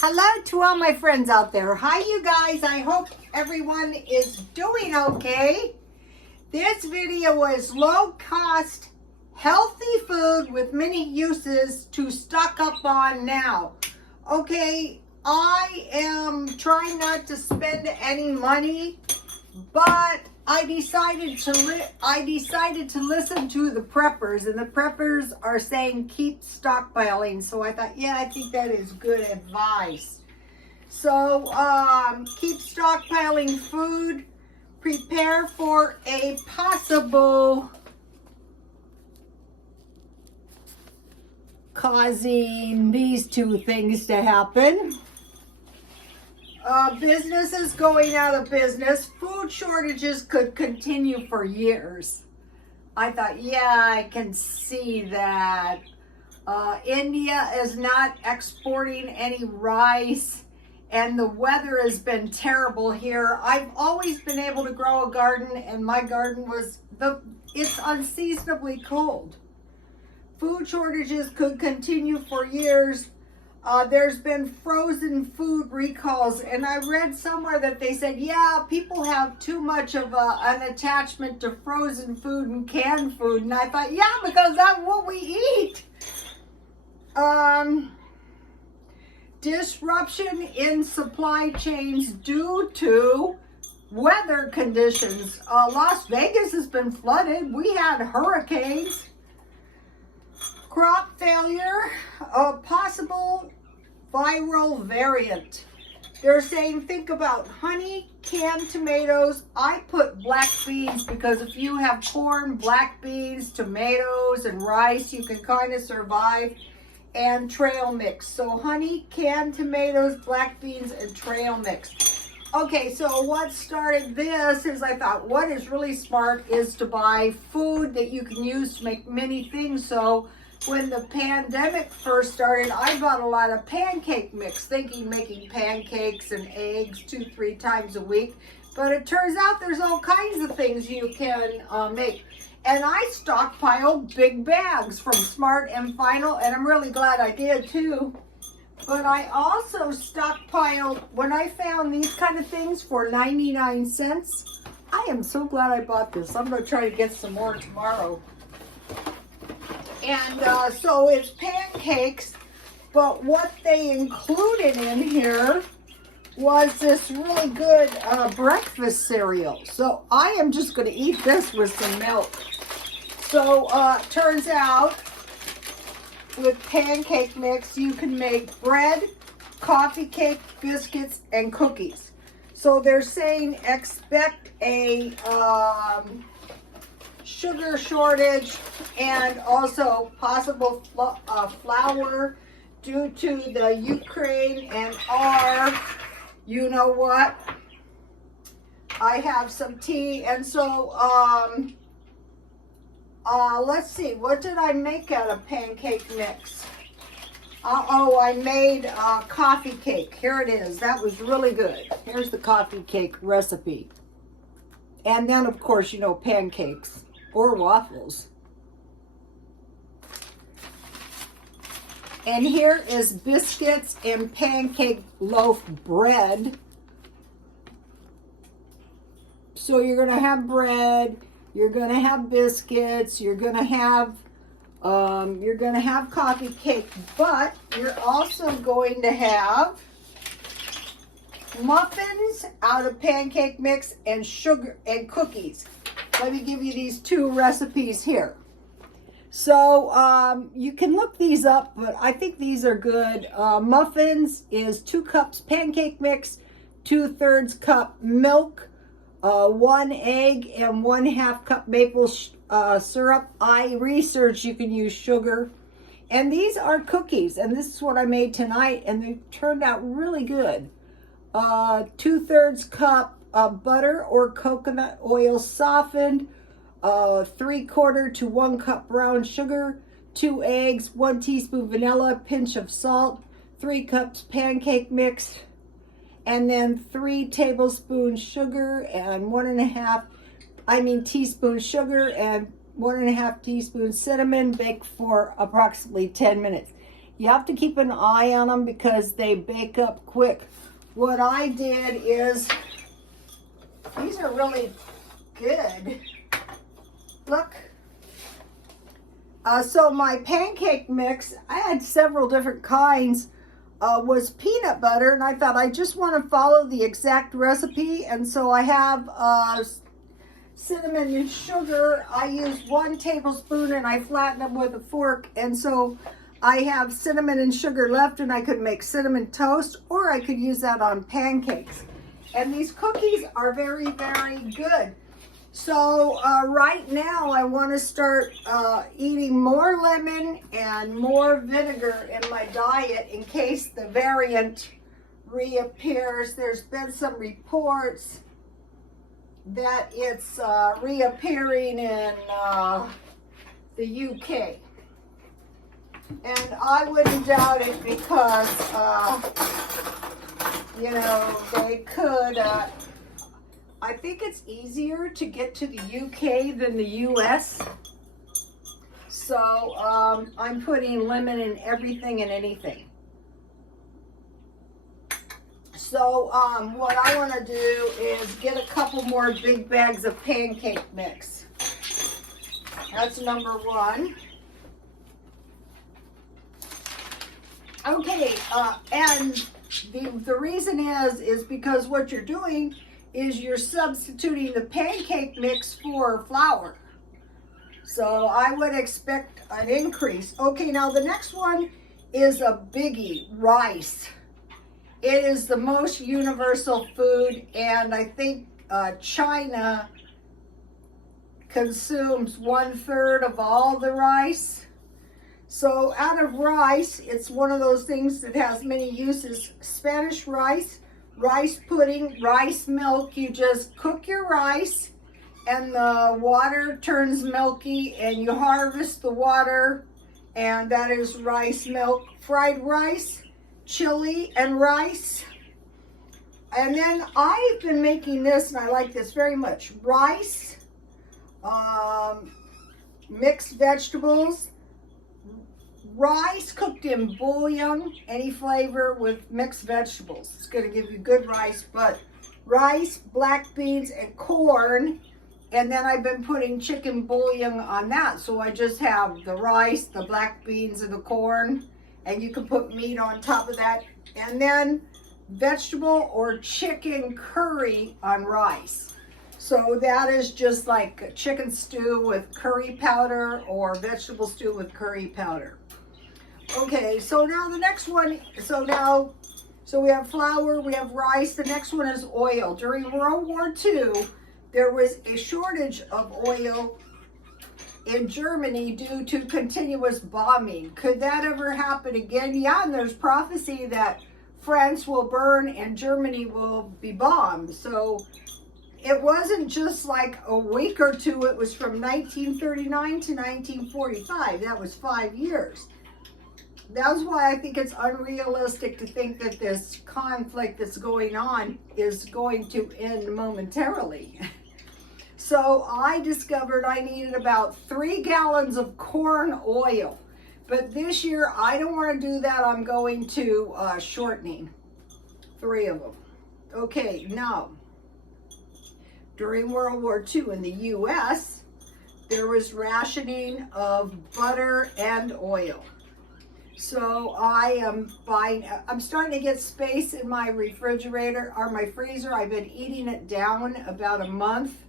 Hello to all my friends out there. Hi, you guys. I hope everyone is doing okay. This video is low-cost, healthy food with many uses to stock up on now. Okay, I am trying not to spend any money, but I decided to listen to the preppers, and the preppers are saying keep stockpiling. So I thought, yeah, I think that is good advice. So keep stockpiling food. Prepare for a possible causing these two things to happen. Businesses going out of business. Food shortages could continue for years. I thought, yeah, I can see that. India is not exporting any rice, and the weather has been terrible here. I've always been able to grow a garden, and my garden it's unseasonably cold. Food shortages could continue for years. There's been frozen food recalls, and I read somewhere that they said, yeah, people have too much of an attachment to frozen food and canned food. And I thought, yeah, because that's what we eat. Disruption in supply chains due to weather conditions. Las Vegas has been flooded. We had hurricanes. Crop failure, a possible viral variant. They're saying, think about honey, canned tomatoes. I put black beans because if you have corn, black beans, tomatoes, and rice, you can kind of survive. And trail mix. So honey, canned tomatoes, black beans, and trail mix. Okay, so what started this is I thought what is really smart is to buy food that you can use to make many things. So when the pandemic first started, I bought a lot of pancake mix, thinking making pancakes and eggs 2-3 times a week. But it turns out there's all kinds of things you can make. And I stockpiled big bags from Smart and Final, and I'm really glad I did too. But I also stockpiled, when I found these kind of things for 99 cents, I am so glad I bought this. I'm going to try to get some more tomorrow. And so it's pancakes, but what they included in here was this really good breakfast cereal. So I am just going to eat this with some milk. So turns out with pancake mix, you can make bread, coffee cake, biscuits, and cookies. So they're saying expect a sugar shortage and also possible flour due to the Ukraine and you know what? I have some tea, and so let's see, what did I make out of pancake mix? I made coffee cake. Here it is. That was really good. Here's the coffee cake recipe. And then, of course, you know, pancakes or waffles. And here is biscuits and pancake loaf bread. So you're going to have bread, you're going to have biscuits, you're going to have coffee cake, but you're also going to have muffins out of pancake mix and sugar and cookies. Let me give you these two recipes here. So you can look these up, but I think these are good. Muffins is 2 cups pancake mix, 2/3 cup milk, 1 egg, and 1/2 cup maple syrup. I researched you can use sugar. And these are cookies, and this is what I made tonight, and they turned out really good. 2/3 cup butter or coconut oil softened, 3/4 to 1 cup brown sugar, 2 eggs, 1 teaspoon vanilla, pinch of salt, 3 cups pancake mix, and then 3 tablespoons sugar and 1.5 teaspoon sugar and 1.5 teaspoons cinnamon. Bake for approximately 10 minutes. You have to keep an eye on them because they bake up quick. What I did is, these are really good. Look. So my pancake mix, I had several different kinds, was peanut butter, and I thought I just want to follow the exact recipe, and so I have cinnamon and sugar. I use 1 tablespoon and I flatten them with a fork, and so I have cinnamon and sugar left, and I could make cinnamon toast, or I could use that on pancakes. And these cookies are very, very good. So right now I want to start eating more lemon and more vinegar in my diet in case the variant reappears. There's been some reports that it's reappearing in the UK. And I wouldn't doubt it because, you know, they could... I think it's easier to get to the UK than the US. So I'm putting lemon in everything and anything. So what I want to do is get a couple more big bags of pancake mix. That's number 1. Okay, and the reason is because what you're doing is you're substituting the pancake mix for flour. So I would expect an increase. Okay, now the next one is a biggie, rice. It is the most universal food, and I think China consumes 1/3 of all the rice. So out of rice, it's one of those things that has many uses. Spanish rice, rice pudding, rice milk. You just cook your rice and the water turns milky and you harvest the water, and that is rice milk. Fried rice, chili and rice. And then I've been making this, and I like this very much. Rice, mixed vegetables, rice cooked in bouillon, any flavor with mixed vegetables. It's going to give you good rice, but rice, black beans, and corn. And then I've been putting chicken bouillon on that. So I just have the rice, the black beans, and the corn. And you can put meat on top of that. And then vegetable or chicken curry on rice. So that is just like a chicken stew with curry powder or vegetable stew with curry powder. Okay, so now the next one, so we have flour, we have rice. The next one is oil. During World War II, there was a shortage of oil in Germany due to continuous bombing. Could that ever happen again? Yeah, and there's prophecy that France will burn and Germany will be bombed. So it wasn't just like a week or two. It was from 1939 to 1945. That was 5 years. That's why I think it's unrealistic to think that this conflict that's going on is going to end momentarily. So I discovered I needed about 3 gallons of corn oil. But this year, I don't want to do that. I'm going to shortening 3 of them. Okay, now, during World War II in the U.S., there was rationing of butter and oil. So I am I'm starting to get space in my refrigerator or my freezer. I've been eating it down about a month,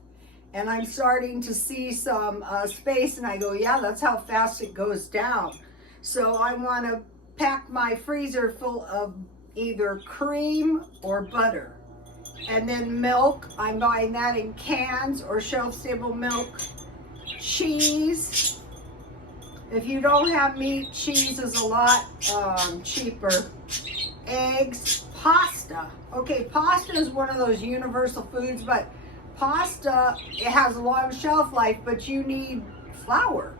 and I'm starting to see some space, and I go, yeah, that's how fast it goes down. So I want to pack my freezer full of either cream or butter. And then milk, I'm buying that in cans or shelf-stable milk. Cheese. If you don't have meat, cheese is a lot cheaper. Eggs, pasta. Okay, pasta is one of those universal foods, but pasta, it has a long shelf life, but you need flour.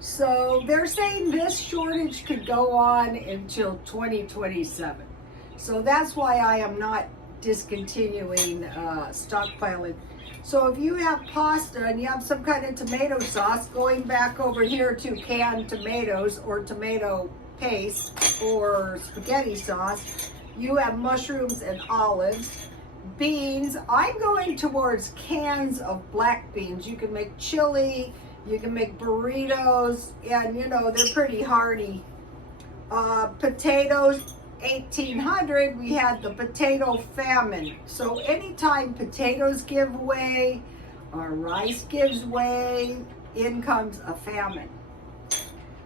So they're saying this shortage could go on until 2027. So that's why I am not discontinuing stockpiling. So if you have pasta and you have some kind of tomato sauce, going back over here to canned tomatoes or tomato paste or spaghetti sauce. You have mushrooms and olives. Beans, I'm going towards cans of black beans. You can make chili, you can make burritos, and you know, they're pretty hearty. Potatoes, 1800, we had the potato famine. So anytime potatoes give way or rice gives way, in comes a famine.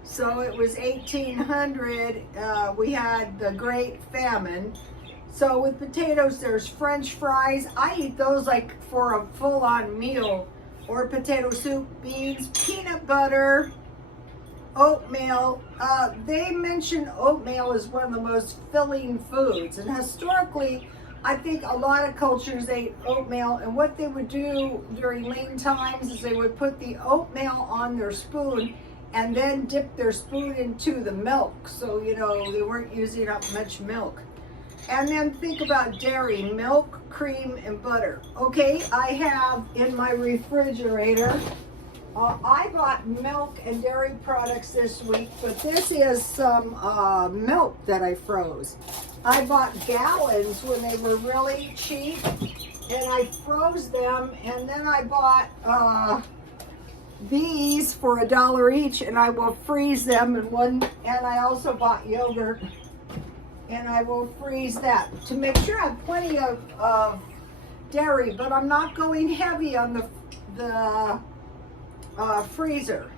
So it was 1800, we had the Great Famine. So with potatoes, there's French fries. I eat those like for a full-on meal, or potato soup, beans, peanut butter, oatmeal. They mention oatmeal as one of the most filling foods. And historically, I think a lot of cultures ate oatmeal. And what they would do during lean times is they would put the oatmeal on their spoon and then dip their spoon into the milk. So, you know, they weren't using up much milk. And then think about dairy, milk, cream, and butter. Okay, I have in my refrigerator, I bought milk and dairy products this week, but this is some milk that I froze. I bought gallons when they were really cheap, and I froze them, and then I bought these for $1 each, and I will freeze them in one, and I also bought yogurt, and I will freeze that to make sure I have plenty of dairy, but I'm not going heavy on the freezer.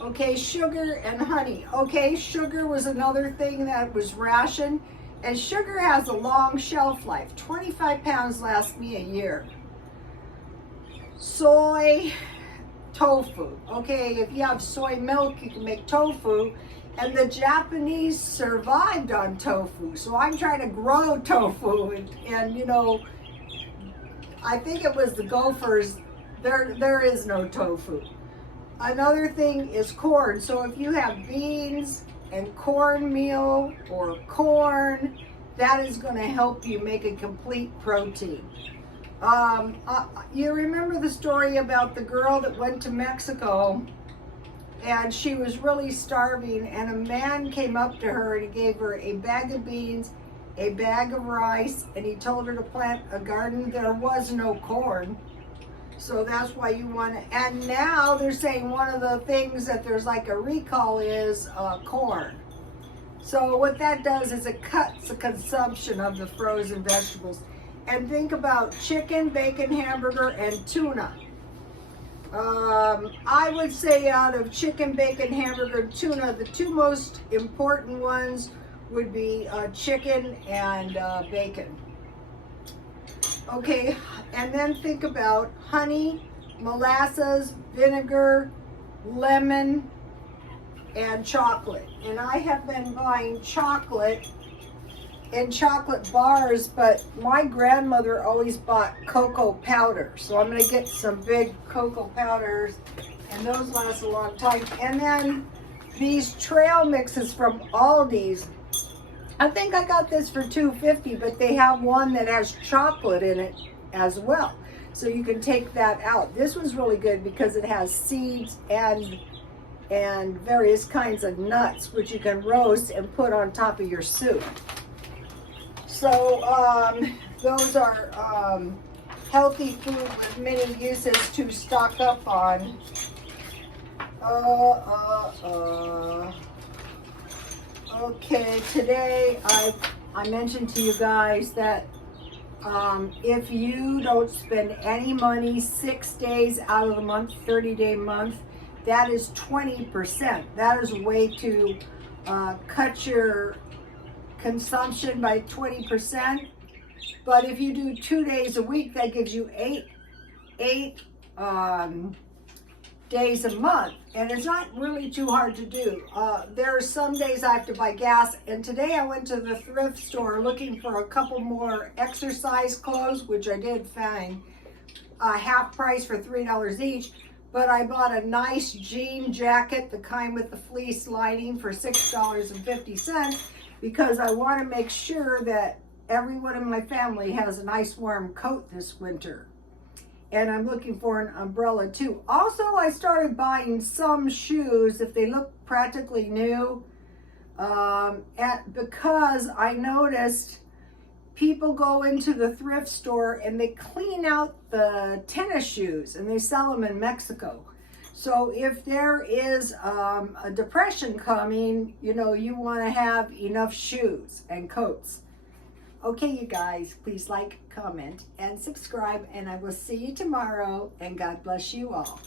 Okay, sugar and honey. Okay, sugar was another thing that was rationed, and sugar has a long shelf life. 25 pounds lasts me a year. Soy, tofu. Okay, if you have soy milk, you can make tofu. And the Japanese survived on tofu. So I'm trying to grow tofu. And you know, I think it was the Gophers. There is no tofu. Another thing is corn. So if you have beans and cornmeal or corn, that is going to help you make a complete protein. You remember the story about the girl that went to Mexico and she was really starving, and a man came up to her and he gave her a bag of beans, a bag of rice, and he told her to plant a garden. There was no corn. So that's why you want to, and now they're saying one of the things that there's like a recall is corn. So what that does is it cuts the consumption of the frozen vegetables. And think about chicken, bacon, hamburger, and tuna. I would say out of chicken, bacon, hamburger, and tuna, the two most important ones would be chicken and bacon. Okay, and then think about honey, molasses, vinegar, lemon, and chocolate. And I have been buying chocolate in chocolate bars, but my grandmother always bought cocoa powder. So I'm gonna get some big cocoa powders, and those last a long time. And then these trail mixes from Aldi's. I think I got this for $2.50, but they have one that has chocolate in it as well. So you can take that out. This was really good because it has seeds and various kinds of nuts, which you can roast and put on top of your soup. So those are healthy food with many uses to stock up on. Okay, today I mentioned to you guys that if you don't spend any money 6 days out of the month, 30-day month, that is 20%. That is a way to cut your consumption by 20%. But if you do 2 days a week, that gives you eight days a month, and it's not really too hard to do. There are some days I have to buy gas, and today I went to the thrift store looking for a couple more exercise clothes, which I did find half price for $3 each. But I bought a nice jean jacket, the kind with the fleece lining, for $6.50, because I want to make sure that everyone in my family has a nice warm coat this winter. And I'm looking for an umbrella too. Also, I started buying some shoes. If they look practically new. Because I noticed people go into the thrift store and they clean out the tennis shoes and they sell them in Mexico. So if there is a depression coming, you know, you want to have enough shoes and coats. Okay, you guys, please like, comment, and subscribe, and I will see you tomorrow, and God bless you all.